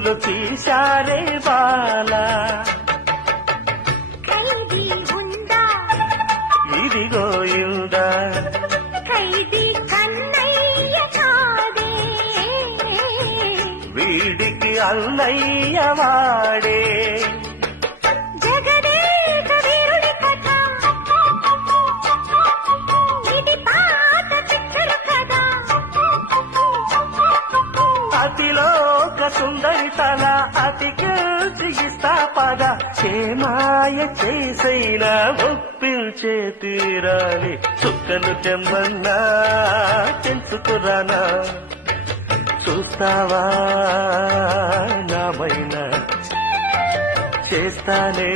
దిక్కులు తీశారే బాల. ఖైదీ ఉందా ఇదిగో ఇందా ఖైదీ కన్నయ్య కాదే, వీడికి అన్నయ్య వాడే. జగదేక వీరుడి కథ ఇది పాత పిక్చర్ కదా. అతిలోక సుందరి తల అతికిస్తా పద. చేమాయ చేసైనా ఒప్పించే తీరాలి. చుక్కలు తెమ్మన్నా తెలుసుకురానా, చూస్తావా నామైనా చేస్తానే.